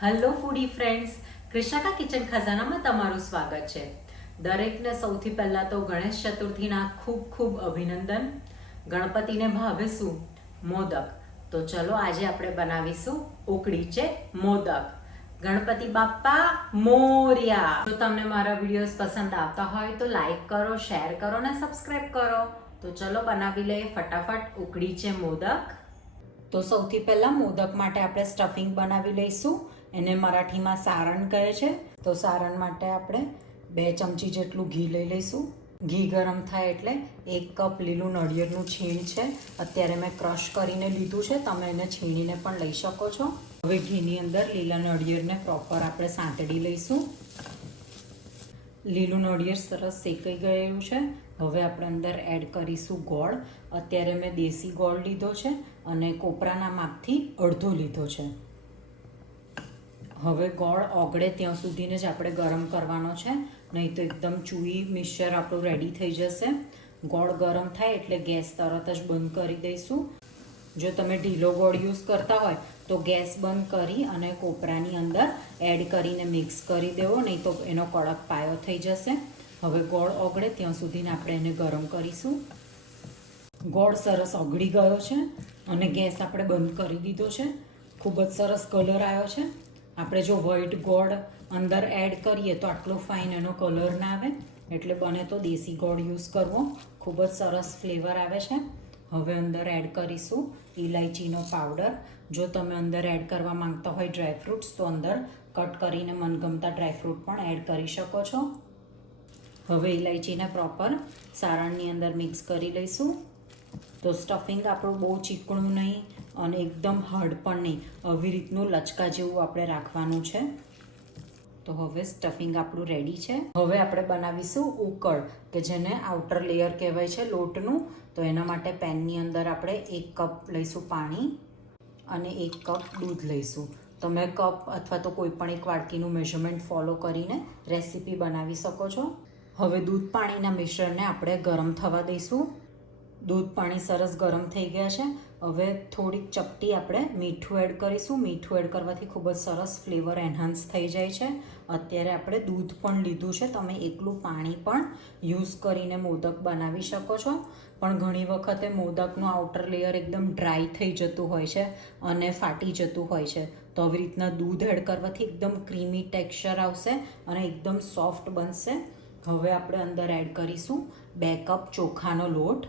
Hello ફૂડી friends, ક્રિષ્નાકા kitchen ખજાનામાં તમારું સ્વાગત છે. દરેકને સૌથી પહેલાં તો ગણેશ ચતુર્થીના ખૂબ ખૂબ અભિનંદન. ગણપતિને ભાવે શું? મોદક. તો ચલો આજે આપણે બનાવીશું ઉકડી મોદક. ગણપતિ બાપ્પા મોર્યા. જો તમને મારા વિડીયોઝ પસંદ આવતા હોય તો લાઈક કરો, શેર કરો અને સબસ્ક્રાઈબ કરો. તો ચલો બનાવી લઈએ ફટાફટ ઉકડી મોદક. તો સૌથી પહેલાં મોદક માટે આપણે સ્ટફિંગ બનાવી લઈશું. એને મરાઠીમાં સારણ કહે છે. તો સારણ માટે આપણે 2 ચમચી જેટલું ઘી લઈ લઈશું. ઘી ગરમ થાય એટલે 1 કપ લીલું નળિયેરનું છીણ છે. અત્યારે મેં ક્રશ કરીને લીધું છે, તમે એને છીણીને પણ લઈ શકો છો. હવે ઘીની અંદર લીલા નળિયેરને પ્રોપર આપણે સાંતળી લઈશું. લીલું નળિયેર સરસ શેકાઈ ગયેલું છે. હવે આપણે અંદર એડ કરીશું ગોળ. અત્યારે મેં દેશી ગોળ લીધો છે અને કોપરાના માપથી અડધો લીધો છે. હવે ગોળ ઓગળે ત્યાં સુધીને જ આપણે ગરમ કરવાનો છે, નહીં તો એકદમ ચૂઈ મિક્સચર આપણું રેડી થઈ જશે. ગોળ ગરમ થાય એટલે ગેસ તરત જ બંધ કરી દઈશું. જો તમે ઢીલો ગોળ યુઝ કરતા હોય તો ગેસ બંધ કરી અને કોપરાની અંદર એડ કરીને મિક્સ કરી દેવો, નહીં તો એનો કડક પાયો થઈ જશે. હવે ગોળ ઓગળે ત્યાં સુધીને આપણે એને ગરમ કરીશું. ગોળ સરસ ઓગળી ગયો છે અને ગેસ આપણે બંધ કરી દીધો છે. ખૂબ જ સરસ કલર આવ્યો છે. આપણે જો વ્હાઈટ ગોળ અંદર એડ કરીએ તો આટલો ફાઇન એનો કલર ના આવે, એટલે બને તો દેશી ગોળ યુઝ કરવો. ખૂબ જ સરસ ફ્લેવર આવે છે. હવે અંદર એડ કરીશું ઇલાયચીનો પાવડર. જો તમે અંદર એડ કરવા માંગતા હોય ડ્રાયફ્રૂટ્સ તો અંદર કટ કરીને મનગમતા ડ્રાયફ્રૂટ પણ એડ કરી શકો છો. હવે ઇલાયચીને પ્રોપર સારણની અંદર મિક્સ કરી લઈશું. તો સ્ટફિંગ આપણું બહુ ચીકણું નહીં અને એકદમ હાર્ડ પણ નહીં, આવી રીતનું લચકા જેવું આપણે રાખવાનું છે. તો હવે સ્ટફિંગ આપણું રેડી છે. હવે આપણે બનાવીશું ઉકળ, કે જેને આઉટર લેયર કહેવાય છે લોટનું. તો એના માટે પેનની અંદર આપણે 1 કપ લઈશું પાણી અને 1 કપ દૂધ લઈશું. તમે કપ અથવા તો કોઈ પણ એક વાડકીનું મેઝરમેન્ટ ફોલો કરીને રેસીપી બનાવી શકો છો. હવે દૂધ પાણીના મિશ્રણને આપણે ગરમ થવા દઈશું. દૂધ પાણી સરસ ગરમ થઈ ગયા છે. હવે થોડીક ચપટી આપણે મીઠું એડ કરીશું. મીઠું એડ કરવાથી ખૂબ જ સરસ ફ્લેવર એન્હાન્સ થઈ જાય છે. અત્યારે આપણે દૂધ પણ લીધું છે. તમે એકલું પાણી પણ યુઝ કરીને મોદક બનાવી શકો છો. પણ ઘણી વખતે મોદકનું આઉટર લેયર એકદમ ડ્રાય થઈ જતું હોય છે અને ફાટી જતું હોય છે. તો આવી રીતના દૂધ એડ કરવાથી એકદમ ક્રીમી ટેક્સચર આવશે અને એકદમ સોફ્ટ બનશે. હવે આપણે અંદર એડ કરીશું 2 કપ ચોખાનો લોટ.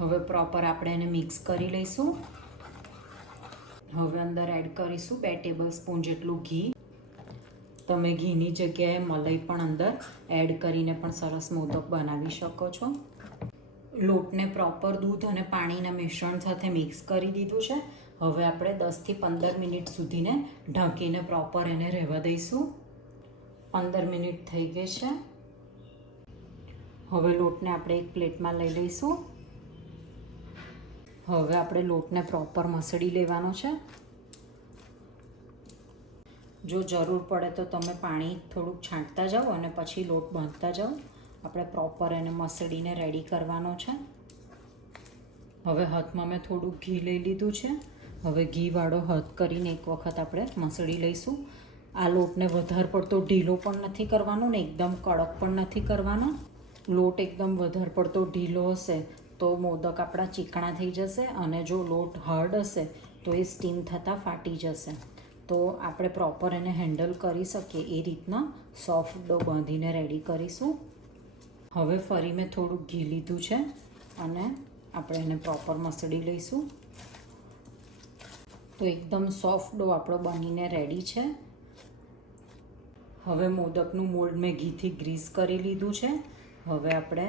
હવે પ્રોપર આપણે એને મિક્સ કરી લઈશું. હવે અંદર એડ કરીશું 2 ટેબલ સ્પૂન જેટલું ઘી. તમે ઘીની જગ્યાએ મલાઈ પણ અંદર એડ કરીને પણ સરસ મોદક બનાવી શકો છો. લોટને પ્રોપર દૂધ અને પાણીના મિશ્રણ સાથે મિક્સ કરી દીધું છે. હવે આપણે 10થી 15 મિનિટ સુધીને ઢાંકીને પ્રોપર એને રહેવા દઈશું. 15 મિનિટ થઈ ગઈ છે. હવે લોટને આપણે એક પ્લેટમાં લઈ લઈશું. હવે આપણે લોટને પ્રોપર મસળી લેવાનો છે. જો જરૂર પડે તો તમે પાણી થોડુંક છાંટતા જાઓ અને પછી લોટ બાંધતા જાઓ. આપણે પ્રોપર એને મસળીને રેડી કરવાનો છે. હવે હાથમાં મેં થોડું ઘી લઈ લીધું છે. હવે ઘીવાળો હાથ કરીને એક વખત આપણે મસળી લઈશું. આ લોટને વધારે પડતો ઢીલો પણ નથી કરવાનો ને એકદમ કડક પણ નથી કરવાનો. લોટ એકદમ વધારે પડતો ઢીલો હશે તો મોદક આપણા ચીકણા થઈ જશે અને જો લોટ હાર્ડ હશે તો એ સ્ટીમ થતાં ફાટી જશે. તો આપણે પ્રોપર એને હેન્ડલ કરી શકીએ એ રીતના સોફ્ટ ડો બાંધીને રેડી કરીશું. હવે ફરી મેં થોડુંક ઘી લીધું છે અને આપણે એને પ્રોપર મસળી લઈશું. તો એકદમ સોફ્ટ ડો આપણો બનીને રેડી છે. હવે મોદકનું મોલ્ડ મેં ઘીથી ગ્રીસ કરી લીધું છે. હવે આપણે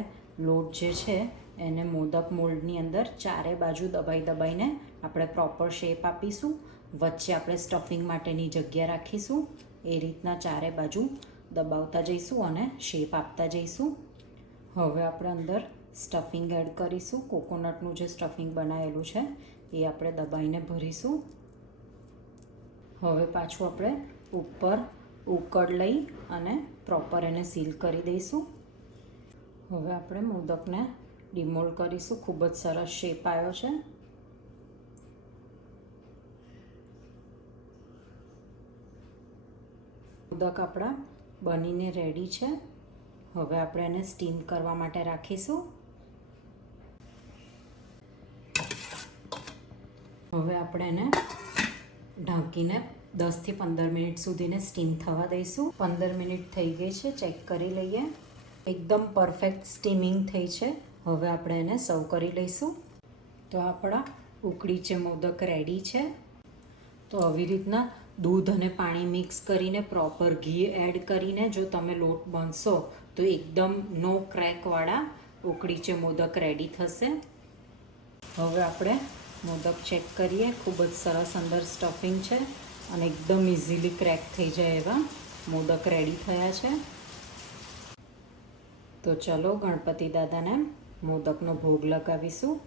લોટ જે છે એને મોદક મોલ્ડની અંદર ચારે બાજુ દબાઈને આપણે પ્રોપર શેપ આપીશું. વચ્ચે આપણે સ્ટફિંગ માટેની જગ્યા રાખીશું. એ રીતના ચારે બાજુ દબાવતા જઈશું અને શેપ આપતા જઈશું. હવે આપણે અંદર સ્ટફિંગ એડ કરીશું. કોકોનટનું જે સ્ટફિંગ બનાવેલું છે એ આપણે દબાઈને ભરીશું. હવે પાછું આપણે ઉપર ઉકળ લઈ અને પ્રોપર એને સીલ કરી દઈશું. હવે આપણે મોદકને ડિમોલ્ડ કરીશું. ખૂબ જ સરસ શેપ આવ્યો છે. મોદક આપણા બનીને રેડી છે. હવે આપણે એને સ્ટીમ કરવા માટે રાખીશું. હવે આપણે એને ઢાંકીને 10 થી 15 મિનિટ સુધીને સ્ટીમ થવા દઈશું. 15 મિનિટ થઈ ગઈ છે, ચેક કરી લઈએ. એકદમ પરફેક્ટ સ્ટીમિંગ થઈ છે. હવે આપણે એને સર્વ કરી લઈશું. તો આપણા ઉકળીચે મોદક રેડી છે. તો આવી રીતના દૂધ અને પાણી મિક્સ કરીને પ્રોપર ઘી એડ કરીને જો તમે લોટ બાંધશો તો એકદમ નો ક્રેકવાળા ઉકળીચે મોદક રેડી થશે. હવે આપણે મોદક ચેક કરીએ. ખૂબ જ સરસ અંદર સ્ટફિંગ છે અને એકદમ ઇઝીલી ક્રેક થઈ જાય એવા મોદક રેડી થયા છે. તો ચલો ગણપતિ દાદાને મોદકનો ભોગ લગાવીશું.